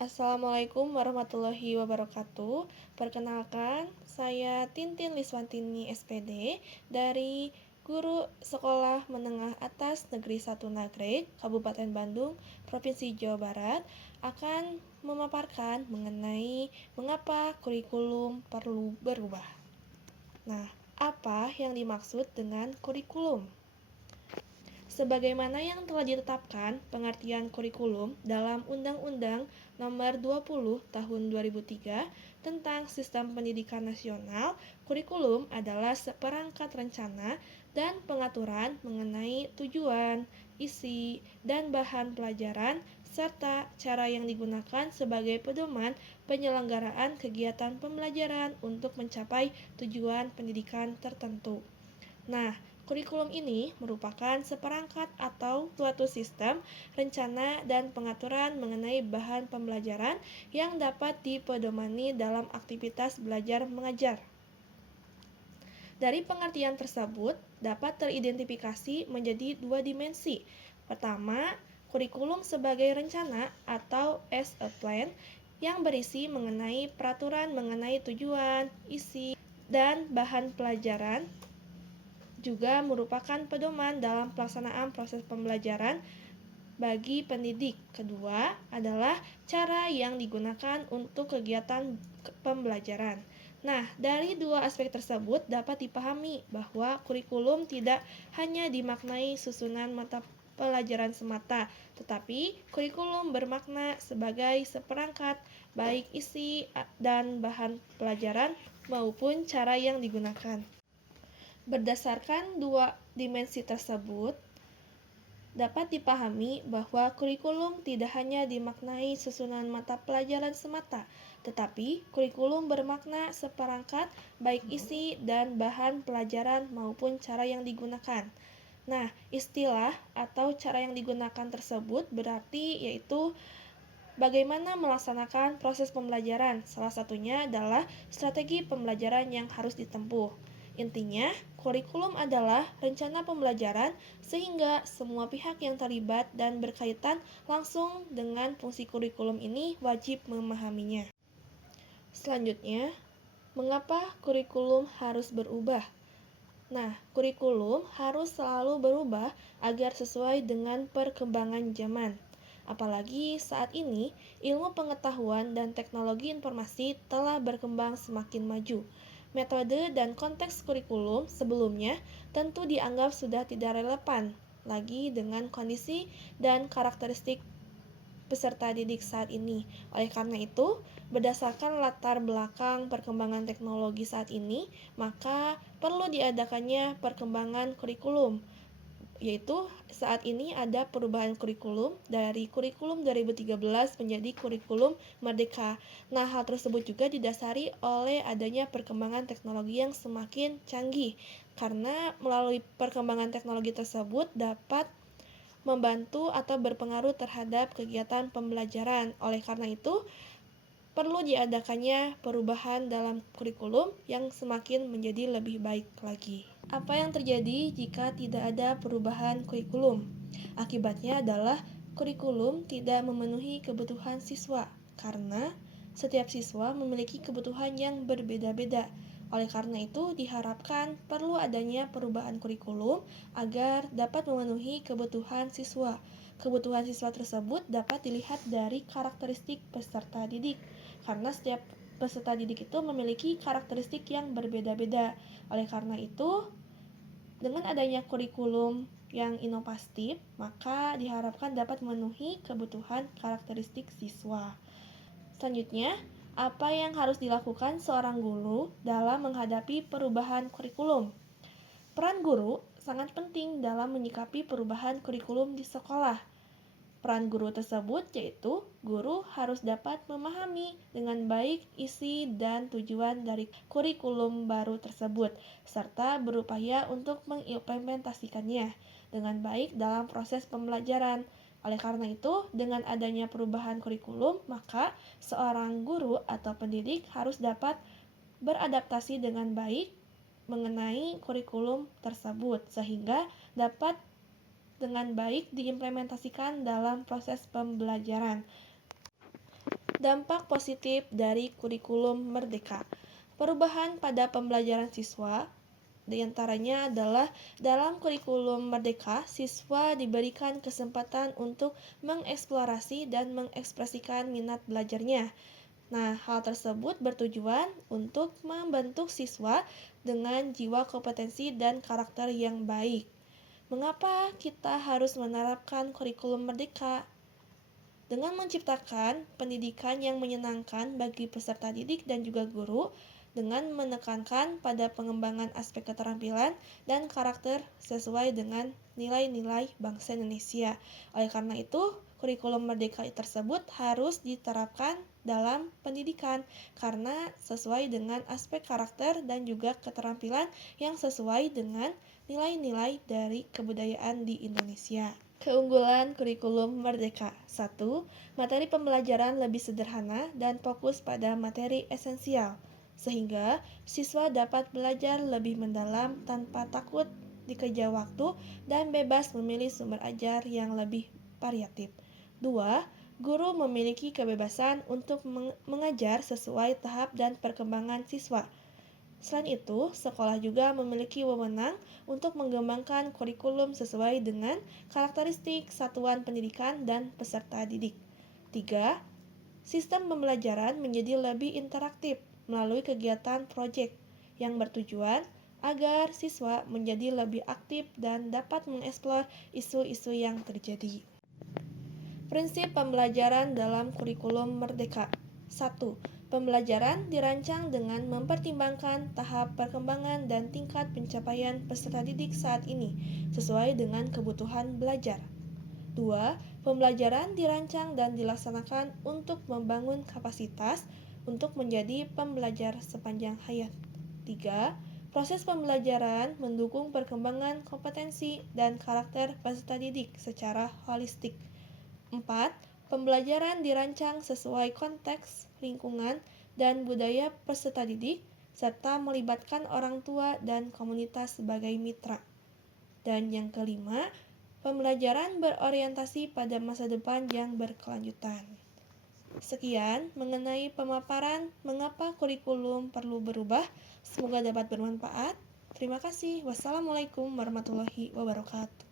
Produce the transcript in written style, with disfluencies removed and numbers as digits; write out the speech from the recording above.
Assalamualaikum warahmatullahi wabarakatuh. Perkenalkan, saya Tintin Liswantini SPD dari Guru Sekolah Menengah Atas Negeri 1 Nagreg, Kabupaten Bandung, Provinsi Jawa Barat, akan memaparkan mengenai mengapa kurikulum perlu berubah. Nah, apa yang dimaksud dengan kurikulum? Sebagaimana yang telah ditetapkan pengertian kurikulum dalam Undang-Undang Nomor 20 Tahun 2003 tentang Sistem Pendidikan Nasional, kurikulum adalah seperangkat rencana dan pengaturan mengenai tujuan, isi, dan bahan pelajaran serta cara yang digunakan sebagai pedoman penyelenggaraan kegiatan pembelajaran untuk mencapai tujuan pendidikan tertentu. Nah, kurikulum ini merupakan seperangkat atau suatu sistem, rencana, dan pengaturan mengenai bahan pembelajaran yang dapat dipedomani dalam aktivitas belajar mengajar. Dari pengertian tersebut, dapat teridentifikasi menjadi dua dimensi. Pertama, kurikulum sebagai rencana atau as a plan yang berisi mengenai peraturan mengenai tujuan, isi, dan bahan pelajaran juga merupakan pedoman dalam pelaksanaan proses pembelajaran bagi pendidik. Kedua adalah cara yang digunakan untuk kegiatan pembelajaran. Nah, dari dua aspek tersebut dapat dipahami bahwa kurikulum tidak hanya dimaknai susunan mata pelajaran semata, tetapi kurikulum bermakna sebagai seperangkat baik isi dan bahan pelajaran maupun cara yang digunakan. Berdasarkan dua dimensi tersebut, dapat dipahami bahwa kurikulum tidak hanya dimaknai susunan mata pelajaran semata, tetapi kurikulum bermakna seperangkat baik isi dan bahan pelajaran maupun cara yang digunakan. Nah, istilah atau cara yang digunakan tersebut berarti yaitu bagaimana melaksanakan proses pembelajaran. Salah satunya adalah strategi pembelajaran yang harus ditempuh. Intinya, kurikulum adalah rencana pembelajaran sehingga semua pihak yang terlibat dan berkaitan langsung dengan fungsi kurikulum ini wajib memahaminya. Selanjutnya, mengapa kurikulum harus berubah? Nah, kurikulum harus selalu berubah agar sesuai dengan perkembangan zaman. Apalagi saat ini, ilmu pengetahuan dan teknologi informasi telah berkembang semakin maju. Metode dan konteks kurikulum sebelumnya tentu dianggap sudah tidak relevan lagi dengan kondisi dan karakteristik peserta didik saat ini. Oleh karena itu, berdasarkan latar belakang perkembangan teknologi saat ini, maka perlu diadakannya perkembangan kurikulum, yaitu saat ini ada perubahan kurikulum dari kurikulum 2013 menjadi kurikulum Merdeka. Nah, hal tersebut juga didasari oleh adanya perkembangan teknologi yang semakin canggih, karena melalui perkembangan teknologi tersebut dapat membantu atau berpengaruh terhadap kegiatan pembelajaran. Oleh karena itu, perlu diadakannya perubahan dalam kurikulum yang semakin menjadi lebih baik lagi. Apa yang terjadi jika tidak ada perubahan kurikulum? Akibatnya adalah kurikulum tidak memenuhi kebutuhan siswa, karena setiap siswa memiliki kebutuhan yang berbeda-beda. Oleh karena itu, diharapkan perlu adanya perubahan kurikulum agar dapat memenuhi kebutuhan siswa. Kebutuhan siswa tersebut dapat dilihat dari karakteristik peserta didik, karena setiap peserta didik itu memiliki karakteristik yang berbeda-beda. Oleh karena itu, dengan adanya kurikulum yang inovatif, maka diharapkan dapat memenuhi kebutuhan karakteristik siswa. Selanjutnya, apa yang harus dilakukan seorang guru dalam menghadapi perubahan kurikulum? Peran guru sangat penting dalam menyikapi perubahan kurikulum di sekolah. Peran guru tersebut yaitu guru harus dapat memahami dengan baik isi dan tujuan dari kurikulum baru tersebut, serta berupaya untuk mengimplementasikannya dengan baik dalam proses pembelajaran. Oleh karena itu, dengan adanya perubahan kurikulum, maka seorang guru atau pendidik harus dapat beradaptasi dengan baik mengenai kurikulum tersebut, sehingga dapat dengan baik diimplementasikan dalam proses pembelajaran. Dampak positif dari kurikulum merdeka. Perubahan pada pembelajaran siswa di antaranya adalah dalam kurikulum merdeka, siswa diberikan kesempatan untuk mengeksplorasi dan mengekspresikan minat belajarnya. Nah, hal tersebut bertujuan untuk membentuk siswa dengan jiwa kompetensi dan karakter yang baik. Mengapa kita harus menerapkan kurikulum merdeka? Dengan menciptakan pendidikan yang menyenangkan bagi peserta didik dan juga guru, dengan menekankan pada pengembangan aspek keterampilan dan karakter sesuai dengan nilai-nilai bangsa Indonesia. Oleh karena itu, kurikulum merdeka tersebut harus diterapkan dalam pendidikan karena sesuai dengan aspek karakter dan juga keterampilan yang sesuai dengan nilai-nilai dari kebudayaan di Indonesia. Keunggulan kurikulum merdeka. 1. Materi pembelajaran lebih sederhana dan fokus pada materi esensial, sehingga siswa dapat belajar lebih mendalam tanpa takut dikejar waktu dan bebas memilih sumber ajar yang lebih variatif. 2. Guru memiliki kebebasan untuk mengajar sesuai tahap dan perkembangan siswa. Selain itu, sekolah juga memiliki wewenang untuk mengembangkan kurikulum sesuai dengan karakteristik satuan pendidikan dan peserta didik. 3. Sistem pembelajaran menjadi lebih interaktif melalui kegiatan proyek yang bertujuan agar siswa menjadi lebih aktif dan dapat mengeksplor isu-isu yang terjadi. Prinsip pembelajaran dalam kurikulum merdeka. 1. Pembelajaran dirancang dengan mempertimbangkan tahap perkembangan dan tingkat pencapaian peserta didik saat ini, sesuai dengan kebutuhan belajar. 2. Pembelajaran dirancang dan dilaksanakan untuk membangun kapasitas untuk menjadi pembelajar sepanjang hayat. 3. Proses pembelajaran mendukung perkembangan kompetensi dan karakter peserta didik secara holistik. 4. Pembelajaran dirancang sesuai konteks, lingkungan, dan budaya peserta didik, serta melibatkan orang tua dan komunitas sebagai mitra. Dan yang kelima, pembelajaran berorientasi pada masa depan yang berkelanjutan. Sekian mengenai pemaparan mengapa kurikulum perlu berubah. Semoga dapat bermanfaat. Terima kasih. Wassalamualaikum warahmatullahi wabarakatuh.